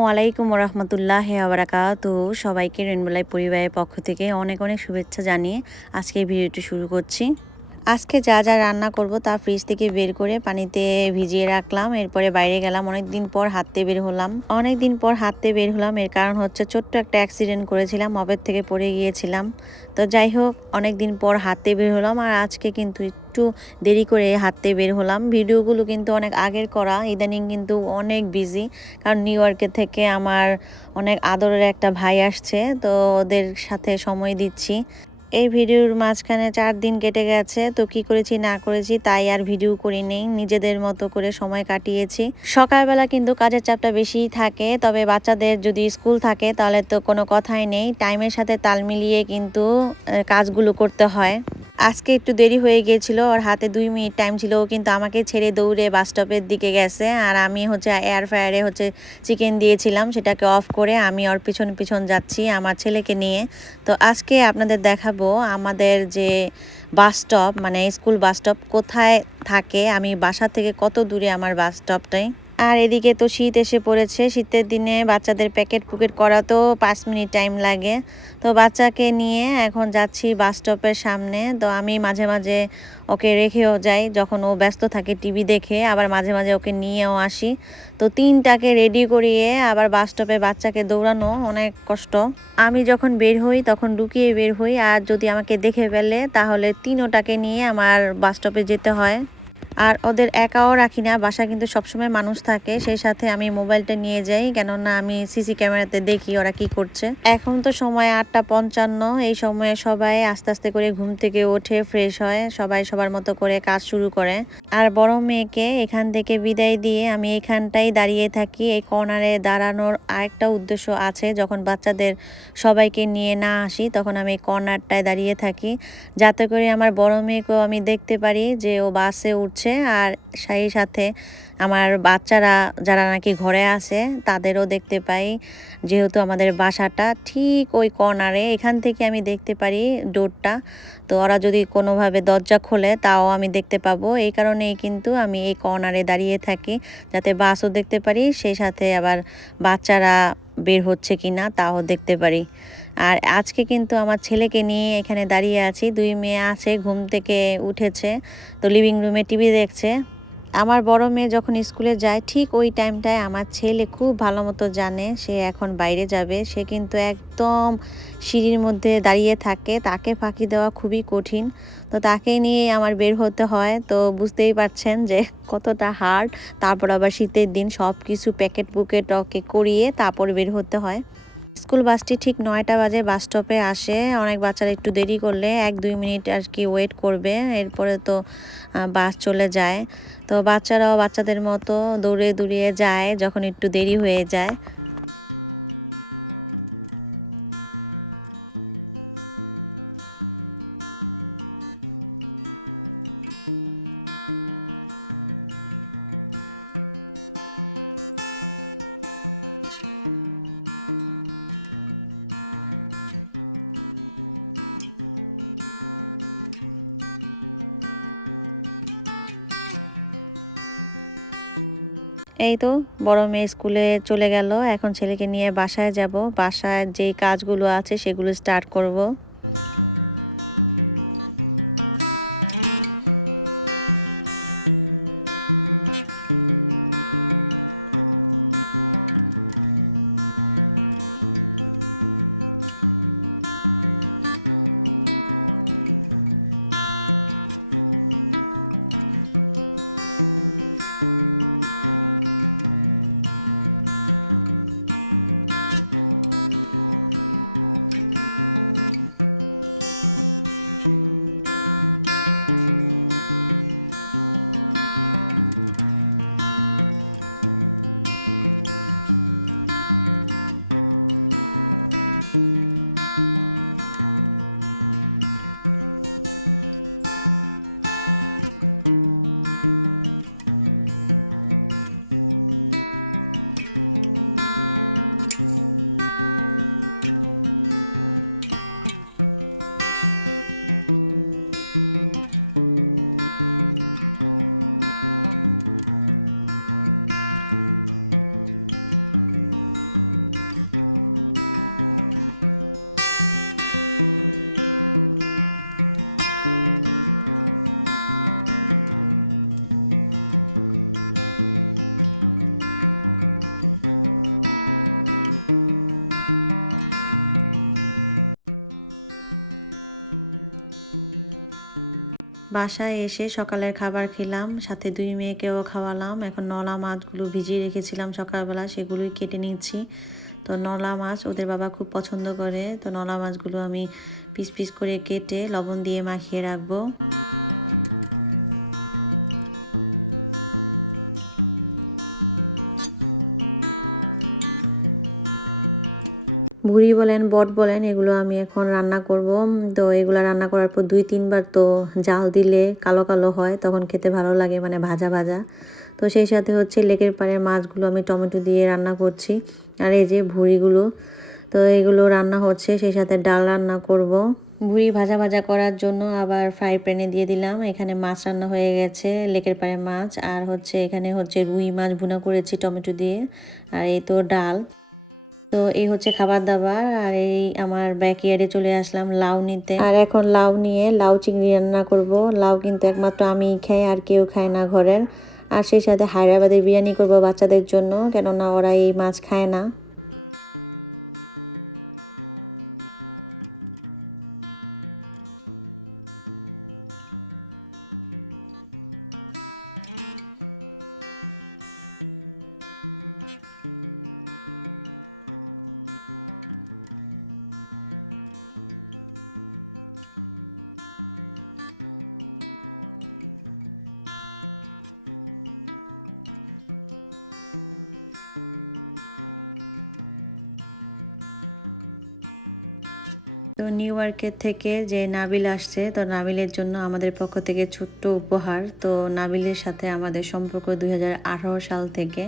আসসালামু আলাইকুম রহমতুল্লাহ আবরাকাত সবাইকে রেনবেলাই পরিবারের পক্ষ থেকে অনেক অনেক শুভেচ্ছা জানিয়ে আজকে ভিডিওটি শুরু করছি। আজকে যা যা রান্না করব তা ফ্রিজ থেকে বের করে পানিতে ভিজিয়ে রাখলাম, এরপরে বাইরে গেলাম অনেক দিন পর হাঁটতে বের হলাম। অনেক দিন পর হাঁটতে বের হলাম, এর কারণ হচ্ছে ছোট্ট একটা অ্যাক্সিডেন্ট করেছিলাম মবের থেকে পড়ে গিয়েছিলাম। তো যাই হোক অনেক দিন পর হাঁটতে বের হলাম আর আজকে কিন্তু একটু দেরি করে হাঁটতে বের হলাম। ভিডিওগুলো কিন্তু অনেক আগের করা, ইদানিং কিন্তু অনেক বিজি কারণ নিউ ইয়র্কের থেকে আমার অনেক আদরের একটা ভাই আসছে, তো ওদের সাথে সময় দিচ্ছি। এই ভিডিওর মাঝখানে চার দিন কেটে গেছে, তো কি করেছি না করেছি তাই আর ভিডিও করি নেই, নিজেদের মতো করে সময় কাটিয়েছি। সকালবেলা কিন্তু কাজের চাপটা বেশি থাকে, তবে বাচ্চাদের যদি স্কুল থাকে তাহলে তো কোনো কথাই নেই, টাইমের সাথে তাল মিলিয়ে কিন্তু কাজগুলো করতে হয়। আজকে একটু দেরি হয়ে গিয়েছিল, ওর হাতে দুই মিনিট টাইম ছিল, ও কিন্তু আমাকে ছেড়ে দৌড়ে বাস স্টপের দিকে গেছে, আর আমি হচ্ছে এয়ার ফ্রায়ারে হচ্ছে চিকেন দিয়েছিলাম, সেটাকে অফ করে আমি ওর পিছন পিছন যাচ্ছি আমার ছেলেকে নিয়ে। তো আজকে আপনাদের দেখাবো আমাদের যে বাস স্টপ মানে স্কুল বাস স্টপ কোথায় থাকে, আমি বাসা থেকে কত দূরে আমার বাস স্টপটাই আর এদিকে তো শীত এসে পড়েছে। শীতের দিনে বাচ্চাদের প্যাকেট পুকেট করা তো পাঁচ মিনিট টাইম লাগে। তো বাচ্চাকে নিয়ে এখন যাচ্ছি বাস স্টপের সামনে। তো আমি মাঝে মাঝে ওকে রেখেও যাই। যখন ও ব্যস্ত থাকে টিভি দেখে, আবার মাঝে মাঝে ওকে নিয়েও আসি। তো তিনটাকে রেডি করিয়ে আবার বাস স্টপে বাচ্চাকে দৌড়ানো অনেক কষ্ট। আমি যখন বের হই, তখন লুকিয়ে বের হই। আর যদি আমাকে দেখে ফেলে, তাহলে তিনোটাকে নিয়ে আমার বাস স্টপে যেতে হয়। আর ওদের একাও রাখি না বাসা কিন্তু সবসময় মানুষ থাকে, সেই সাথে আমি মোবাইলটা নিয়ে যাই, কেননা আমি সিসি ক্যামেরাতে দেখি ওরা কি করছে। এখন তো সময় আটটা পঞ্চান্ন, এই সময়ে সবাই আস্তে আস্তে করে ঘুম থেকে ওঠে ফ্রেশ হয়, সবাই সবার মতো করে কাজ শুরু করে। আর বড় মেয়েকে এখান থেকে বিদায় দিয়ে আমি এখানটাই দাঁড়িয়ে থাকি, এই কর্নারে দাঁড়ানোর আরেকটা উদ্দেশ্য আছে, যখন বাচ্চাদের সবাইকে নিয়ে না আসি, তখন আমি এই কর্নারটায় দাঁড়িয়ে থাকি। যাতে করে আমার বড় মেয়েকেও আমি দেখতে পারি যে ও বাসে উঠছে আর সেই সাথে আমার বাচ্চারা যারা নাকি ঘরে আছে তাদেরও দেখতে পাই। যেহেতু আমাদের বাসাটা ঠিক ওই কর্নারে, এখান থেকে আমি দেখতে পারি ডোরটা। তো ওরা যদি কোনোভাবে দরজা খোলে তাও আমি দেখতে পাবো। এই কারণেই কিন্তু আমি এই কর্নারে দাঁড়িয়ে থাকি, যাতে বাসও দেখতে পারি, সেই সাথে আবার বাচ্চারা বের হচ্ছে কি না তাও দেখতে পারি। আর আজকে কিন্তু আমার ছেলেকে নিয়ে এখানে দাঁড়িয়ে আছি। দুই মেয়ে আছে, ঘুম থেকে উঠেছে, তো লিভিং রুমে টিভি দেখছে। আমার বড় মেয়ে যখন স্কুলে যায়, ঠিক ওই টাইমটায় আমার ছেলে খুব ভালো মতো জানে সে এখন বাইরে যাবে। সে কিন্তু একদম সিঁড়ির মধ্যে দাঁড়িয়ে থাকে, তাকে ফাঁকি দেওয়া খুবই কঠিন। তো তাকে নিয়ে আমার বের হতে হয়। তো বুঝতেই পারছেন যে কতটা হার্ড তারপর আবার শীতের দিন সব কিছু প্যাকেট পুকেট ওকে করিয়ে তারপর বের হতে হয়। স্কুল বাসটি ঠিক নয়টা বাজে বাস স্টপে আসে। অনেক বাচ্চারা একটু দেরি করলে এক দুই মিনিট আর কি ওয়েট করবে। এরপরে তো বাস চলে যায়। তো বাচ্চারাও বাচ্চাদের মতো দৌড়ে দৌড়িয়ে যায় যখন একটু দেরি হয়ে যায়। এই তো, বড় মেয়ে স্কুলে চলে গেল। এখন ছেলেকে নিয়ে বাসায় যাব। বাসায় যেই কাজগুলো আছে সেগুলো স্টার্ট করব। বাসায় এসে সকালের খাবার খেলাম, সাথে দুই মেয়েকেও খাওয়ালাম। এখন নলা মাছগুলো ভিজিয়ে রেখেছিলাম সকালবেলা, সেগুলোই কেটে নিচ্ছি। তো নলা মাছ ওদের বাবা খুব পছন্দ করে, তো নলা মাছগুলো আমি পিস পিস করে কেটে লবণ দিয়ে মাখিয়ে রাখব। ভুড়ি বলেন, বট বলেন, এগুলো আমি এখন রান্না করব। তো এগুলো রান্না করার পর দুই, তিনবার তো জাল দিলে কালো কালো হয়, তখন খেতে ভালো লাগে মানে ভাজা ভাজা। তো সেই সাথে হচ্ছে লেকের পাড়ের মাছগুলো আমি টমেটো দিয়ে রান্না করছি। আর এই যে ভুড়িগুলো, তো এগুলো রান্না হচ্ছে, সেই সাথে ডাল রান্না করব। ভুড়ি ভাজা ভাজা করার জন্য আবার ফ্রাই প্যানে দিয়ে দিলাম। এখানে মাছ রান্না হয়ে গেছে, লেকের পাড়ে মাছ। আর হচ্ছে এখানে হচ্ছে রুই মাছ ভুনা করেছি টমেটো দিয়ে। আর এই তো ডাল। তো এই হচ্ছে খাবার দাবার আর এই আমার ব্যাকইয়ার্ডে চলে আসলাম লাউ নিতে। আর এখন লাউ নিয়ে লাউ চিংড়ি রান্না করব। লাউ কিন্তু একমাত্র আমি খাই, আর কেউ খায় না ঘরের। আর সেই সাথে হায়দ্রাবাদের বিরিয়ানি করব বাচ্চাদের জন্য, কেননা ওরা এই মাছ খায় না। নিউ ইয়র্কের থেকে যে নাবিল আসছে, তো নাবিলের জন্য আমাদের পক্ষ থেকে ছোট্ট উপহার। তো নাবিলের সাথে আমাদের সম্পর্ক দু হাজার আঠারো সাল থেকে।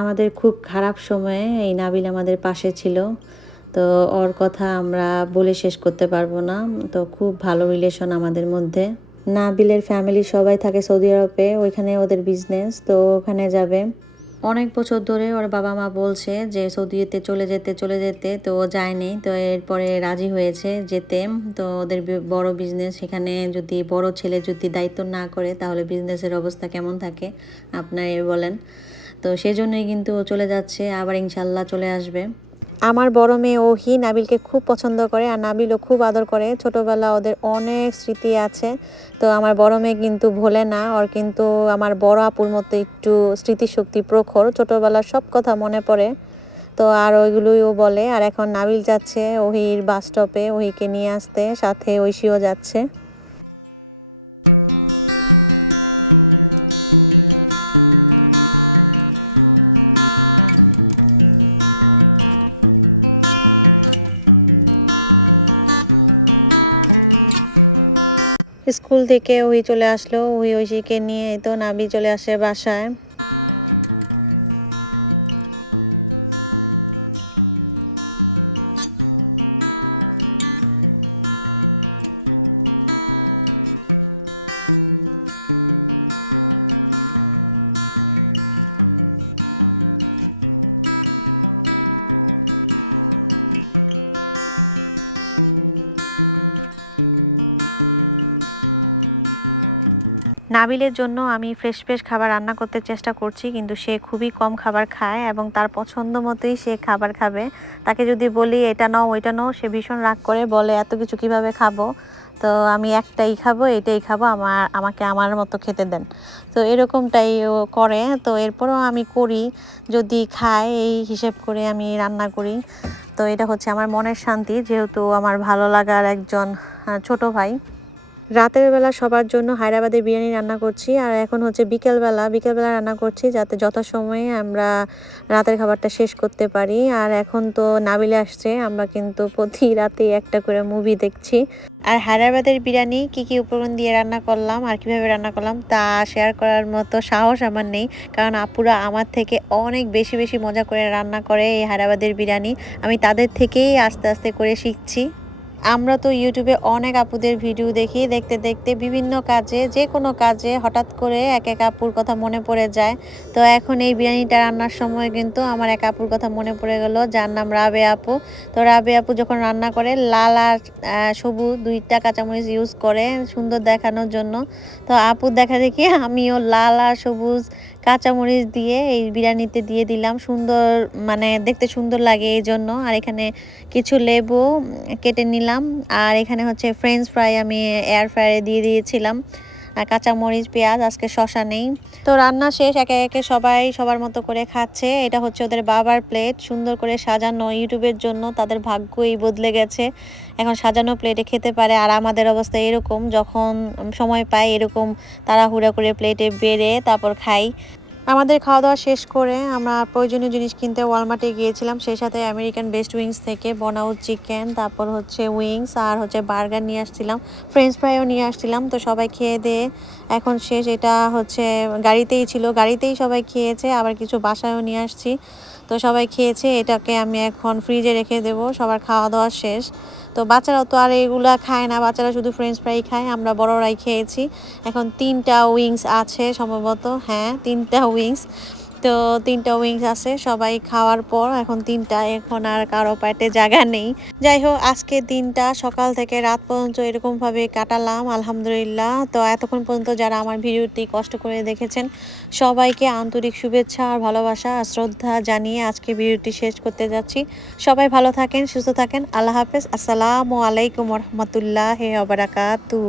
আমাদের খুব খারাপ সময়ে এই নাবিল আমাদের পাশে ছিল। তো ওর কথা আমরা বলে শেষ করতে পারব না। তো খুব ভালো রিলেশন আমাদের মধ্যে। নাবিলের ফ্যামিলি সবাই থাকে সৌদি আরবে, ওইখানে ওদের বিজনেস তো ওখানে যাবে। অনেক বছর ধরে ওর বাবা মা বলছে যে সৌদিতে চলে যেতে চলে যেতে তো যায়নি। তো এরপরে রাজি হয়েছে যেতে। তো ওদের বড় বিজনেস সেখানে যদি বড় ছেলে যদি দায়িত্ব না করে তাহলে বিজনেসের অবস্থা কেমন থাকে? আপনার বলেন। তো সেজন্যই কিন্তু চলে যাচ্ছে। আবার ইনশাল্লাহ চলে আসবে। আমার বড় মেয়ে ওহি নাবিলকে খুব পছন্দ করে আর নাবিলও খুব আদর করে। ছোটবেলা ওদের অনেক স্মৃতি আছে। তো আমার বড় মেয়ে কিন্তু ভোলে না। ওর কিন্তু আমার বড় আপুর মতো একটু স্মৃতিশক্তি প্রখর। ছোটবেলার সব কথা মনে পড়ে। তো আর ওইগুলোই ও বলে। আর এখন নাবিল যাচ্ছে ওহির বাস স্টপে ওহিকে নিয়ে আসতে। সাথে ঐশীও যাচ্ছে। স্কুল থেকে ওই চলে আসলো ওই ঐশীকে নিয়ে তো নাবি চলে আসে বাসায়। নাবিলের জন্য আমি ফ্রেশ ফ্রেশ খাবার রান্না করতে চেষ্টা করছি, কিন্তু সে খুবই কম খাবার খায় এবং তার পছন্দ মতোই সে খাবার খাবে। তাকে যদি বলি, এটা নাও, ওইটা নাও, সে ভীষণ রাগ করে, বলে, এত কিছু কীভাবে খাব? তো আমি একটাই খাব, এটাই খাব, আমার, আমাকে আমার মতো খেতে দেন। তো এরকমটাই করে, তো এরপরও আমি করি, যদি খায়, এই হিসেব করে আমি রান্না করি। তো এটা হচ্ছে আমার মনের শান্তি, যেহেতু আমার ভালো লাগার একজন ছোট ভাই। রাতের বেলা সবার জন্য হায়দ্রাবাদের বিরিয়ানি রান্না করছি, আর এখন হচ্ছে বিকেলবেলা বিকেলবেলা রান্না করছি যাতে যথাসময়ে আমরা রাতের খাবারটা শেষ করতে পারি। আর এখন তো নাবিলে আসছে, আমরা কিন্তু প্রতি রাতে একটা করে মুভি দেখছি। আর হায়দ্রাবাদের বিরিয়ানি কি কি উপকরণ দিয়ে রান্না করলাম, আর কীভাবে রান্না করলাম, তা শেয়ার করার মতো সাহস আমার নেই। কারণ আপুরা আমার থেকে অনেক বেশি বেশি মজা করে রান্না করে এই হায়দ্রাবাদের বিরিয়ানি। আমি তাদের থেকেই আস্তে আস্তে করে শিখছি। আমরা তো ইউটিউবে অনেক আপুদের ভিডিও দেখি, দেখতে দেখতে বিভিন্ন কাজে যে কোনো কাজে হঠাৎ করে এক এক আপুর কথা মনে পড়ে যায়। তো এখন এই বিরিয়ানিটা রান্নার সময় কিন্তু আমার এক আপুর কথা মনে পড়ে গেল, যার নাম রাবে আপু। তো রাবে আপু যখন রান্না করে, লাল আর সবুজ দুইটা কাঁচামরিচ ইউজ করে সুন্দর দেখানোর জন্য। তো আপুর দেখা দেখি আমিও লাল আর সবুজ কাঁচামরিচ দিয়ে, এই বিরিয়ানিতে দিয়ে দিলাম। সুন্দর মানে দেখতে সুন্দর লাগে এই জন্য। আর এখানে কিছু লেবু কেটে নিলাম। আর এখানে হচ্ছে ফ্রেঞ্চ ফ্রাই আমি এয়ার ফ্রায়ারে দিয়ে দিয়েছিলাম। আর কাঁচামরিচ, পেঁয়াজ, আজকে শশা নেই। তো রান্না শেষ, একে একে সবাই সবার মতো করে খাচ্ছে। এটা হচ্ছে ওদের বাবার প্লেট সুন্দর করে সাজানো ইউটিউবের জন্য, তাদের ভাগ্যই বদলে গেছে। এখন সাজানো প্লেটে খেতে পারে, আর আমাদের অবস্থা এরকম, যখন সময় পায় এরকম তাড়াহুড়া করে প্লেটে বেড়ে তারপর খাই। আমাদের খাওয়া দাওয়া শেষ করে আমরা প্রয়োজনীয় জিনিস কিনতে ওয়ালমার্টে গিয়েছিলাম, সেই সাথে আমেরিকান বেস্ট উইংস থেকে বনাউট চিকেন তারপর হচ্ছে উইংস আর হচ্ছে বার্গার নিয়ে আসছিলাম ফ্রেঞ্চ ফ্রাইও নিয়ে আসছিলাম, তো সবাই খেয়ে দিয়ে এখন শেষ, এটা হচ্ছে গাড়িতেই ছিল, গাড়িতেই সবাই খেয়েছে, আবার কিছু বাসায়ও নিয়ে আসছি। তো সবাই খেয়েছে, এটাকে আমি এখন ফ্রিজে রেখে দেব, সবার খাওয়া দাওয়া শেষ। তো বাচ্চারাও তো আর এগুলা খায় না, বাচ্চারা শুধু ফ্রেঞ্চ ফ্রাই খায়, আমরা বড়রাই খেয়েছি। এখন তিনটা উইংস আছে সম্ভবত হ্যাঁ তিনটা উইংস তো তিনটা উইংস আছে, সবাই খাওয়ার পর এখন তিনটা, এখন আর কারও পেটে জায়গা নেই। যাই হোক, আজকে দিনটা সকাল থেকে রাত পর্যন্ত এরকমভাবে কাটালাম, আলহামদুলিল্লাহ। তো এতক্ষণ পর্যন্ত যারা আমার ভিডিওটি কষ্ট করে দেখেছেন, সবাইকে আন্তরিক শুভেচ্ছা আর ভালোবাসা আর শ্রদ্ধা জানিয়ে আজকে ভিডিওটি শেষ করতে যাচ্ছি। সবাই ভালো থাকেন, সুস্থ থাকেন। আল্লাহ হাফেজ। আসসালামু আলাইকুম রহমতুল্লাহ বারাকাতু